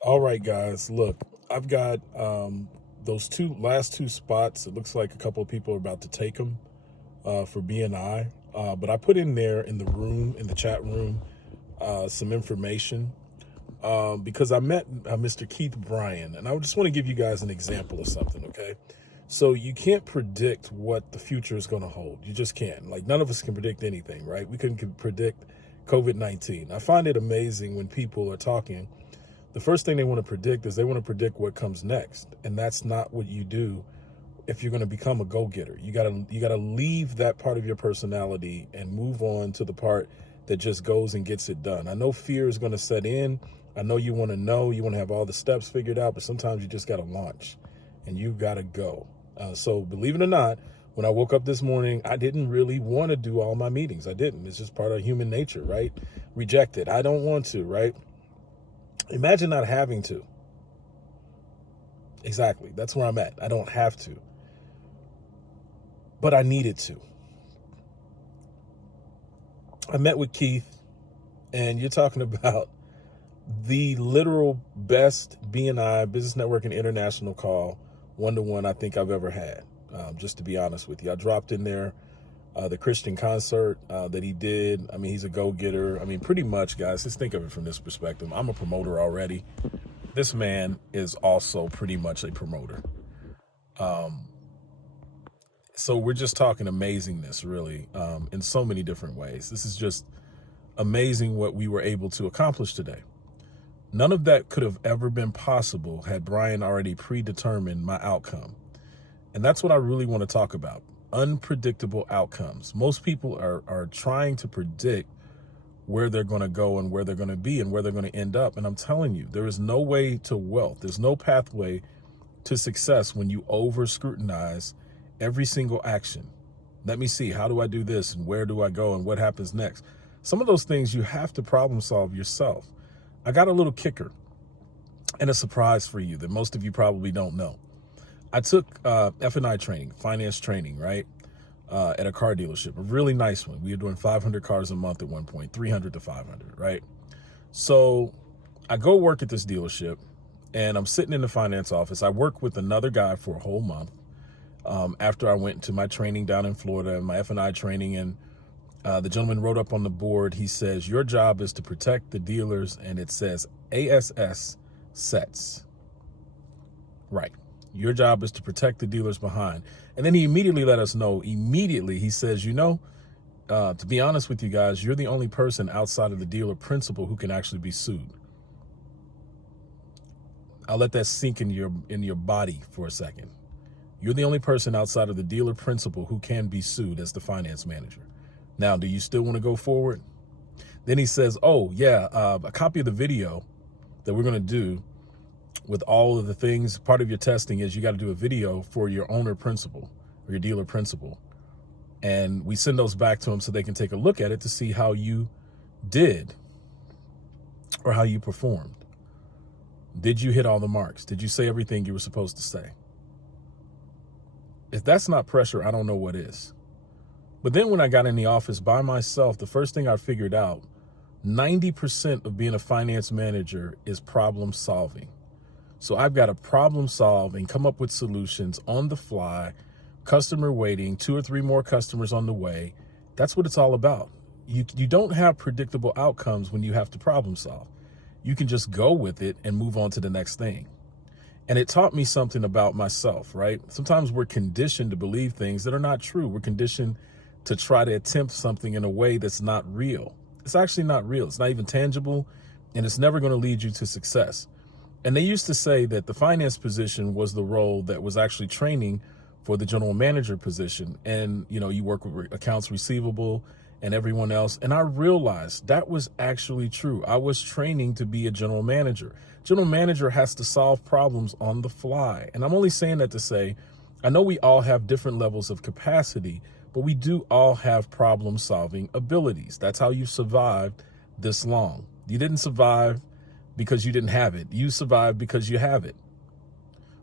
All right, guys, look, I've got those last two spots. It looks like a couple of people are about to take them for BNI. But I put in there in the room, in the chat room, some information because I met Mr. Keith Bryan, and I just want to give you guys an example of something, okay? So you can't predict what the future is going to hold. You just can't. Like, none of us can predict anything, right? We couldn't predict COVID-19. I find it amazing when people are talking. The first thing they want to predict is they want to predict what comes next, and that's not what you do if you're going to become a go-getter. You got to leave that part of your personality and move on to the part that just goes and gets it done. I know fear is going to set in. I know, you want to have all the steps figured out, but sometimes you just got to launch and you got to go. So believe it or not, when I woke up this morning, I didn't really want to do all my meetings. I didn't. It's just part of human nature, right? Reject it. I don't want to, right? Imagine not having to. Exactly. That's where I'm at. I don't have to, but I needed to. I met with Keith, and you're talking about the literal best BNI, Business Networking International call, one-to-one I think I've ever had, just to be honest with you. I dropped in there the Christian concert that he did. I mean, he's a go-getter. I mean, pretty much, guys, just think of it from this perspective. I'm a promoter already. This man is also pretty much a promoter. So we're just talking amazingness, really, in so many different ways. This is just amazing what we were able to accomplish today. None of that could have ever been possible had Brian already predetermined my outcome. And that's what I really want to talk about. Unpredictable outcomes. Most people are trying to predict where they're going to go and where they're going to be and where they're going to end up. And I'm telling you, there is no way to wealth. There's no pathway to success when you over scrutinize every single action. Let me see, how do I do this and where do I go and what happens next? Some of those things you have to problem solve yourself. I got a little kicker and a surprise for you that most of you probably don't know. I took F&I training, finance training, right, at a car dealership, a really nice one. We were doing 500 cars a month at one point, 300 to 500, right? So I go work at this dealership, and I'm sitting in the finance office. I work with another guy for a whole month after I went to my training down in Florida, my F&I training, and the gentleman wrote up on the board, he says, your job is to protect the dealers, and it says ASS sets. Right. Your job is to protect the dealers behind. And then he immediately let us know, he says, to be honest with you guys, you're the only person outside of the dealer principal who can actually be sued. I'll let that sink in your body for a second. You're the only person outside of the dealer principal who can be sued as the finance manager. Now, do you still want to go forward? Then he says, oh, yeah, a copy of the video that we're going to do with all of the things, part of your testing is you got to do a video for your owner principal or your dealer principal. And we send those back to them so they can take a look at it to see how you did or how you performed. Did you hit all the marks? Did you say everything you were supposed to say? If that's not pressure, I don't know what is. But then when I got in the office by myself, the first thing I figured out, 90% of being a finance manager is problem solving. So I've got to problem solve and come up with solutions on the fly, customer waiting, 2 or 3 more customers on the way. That's what it's all about. You don't have predictable outcomes when you have to problem solve. You can just go with it and move on to the next thing. And it taught me something about myself, right? Sometimes we're conditioned to believe things that are not true. We're conditioned to try to attempt something in a way that's not real. It's actually not real. It's not even tangible, and it's never going to lead you to success. And they used to say that the finance position was the role that was actually training for the general manager position. And, you work with accounts receivable and everyone else. And I realized that was actually true. I was training to be a general manager. General manager has to solve problems on the fly. And I'm only saying that to say, I know we all have different levels of capacity, but we do all have problem solving abilities. That's how you survived this long. You didn't survive because you didn't have it. You survived because you have it.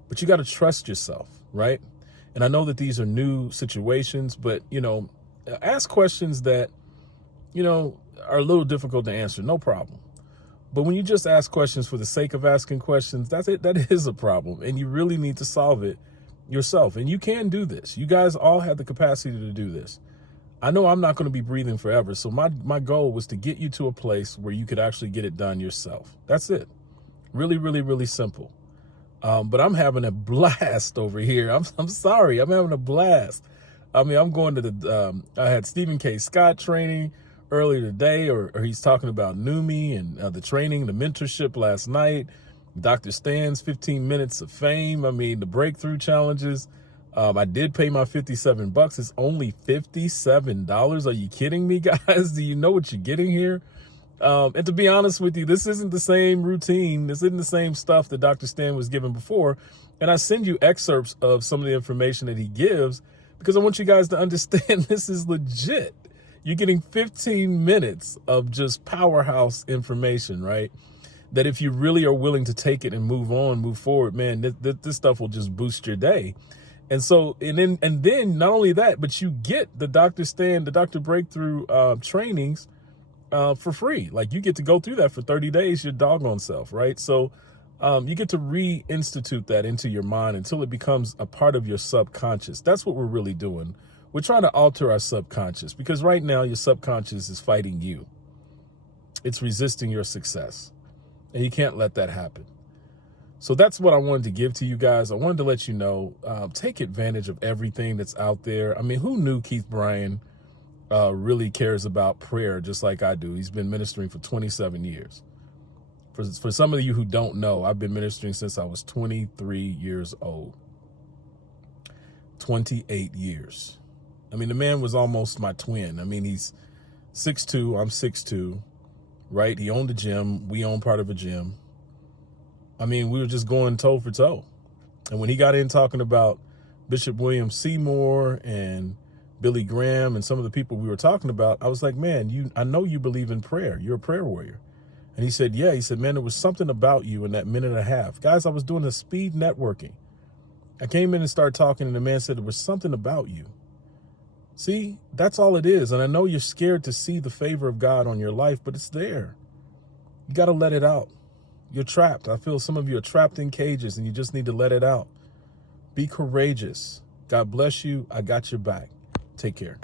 But you got to trust yourself, right? And I know that these are new situations, but, ask questions that, are a little difficult to answer. No problem. But when you just ask questions for the sake of asking questions, that's it. That is a problem. And you really need to solve it yourself. And you can do this. You guys all have the capacity to do this. I know I'm not going to be breathing forever. So my goal was to get you to a place where you could actually get it done yourself. That's it. Really, really, really simple. But I'm having a blast over here. I'm sorry. I'm having a blast. I mean, I'm going to I had Stephen K. Scott training earlier today, or he's talking about Numi and the training, the mentorship last night. Dr. Stan's 15 minutes of fame. I mean, the breakthrough challenges. I did pay my $57. It's only $57. Are you kidding me, guys? Do you know what you're getting here? And to be honest with you, this isn't the same routine. This isn't the same stuff that Dr. Stan was given before. And I send you excerpts of some of the information that he gives because I want you guys to understand this is legit. You're getting 15 minutes of just powerhouse information, right? That if you really are willing to take it and move on, move forward, man, this stuff will just boost your day. And so, and then not only that, but you get the Dr. Stan, the Dr. Breakthrough trainings for free. Like you get to go through that for 30 days, your doggone self, right? So you get to reinstitute that into your mind until it becomes a part of your subconscious. That's what we're really doing. We're trying to alter our subconscious because right now your subconscious is fighting you. It's resisting your success. And you can't let that happen. So that's what I wanted to give to you guys. I wanted to let you know, take advantage of everything that's out there. I mean, who knew Keith Bryan really cares about prayer just like I do? He's been ministering for 27 years. For some of you who don't know, I've been ministering since I was 23 years old. 28 years. I mean, the man was almost my twin. I mean, he's 6'2", I'm 6'2", right? He owned a gym. We own part of a gym. I mean, we were just going toe for toe. And when he got in talking about Bishop William Seymour and Billy Graham and some of the people we were talking about, I was like, man, I know you believe in prayer. You're a prayer warrior. And he said, yeah. He said, man, there was something about you in that minute and a half. Guys, I was doing a speed networking. I came in and started talking, and the man said, there was something about you. See, that's all it is. And I know you're scared to see the favor of God on your life, but it's there. You got to let it out. You're trapped. I feel some of you are trapped in cages and you just need to let it out. Be courageous. God bless you. I got your back. Take care.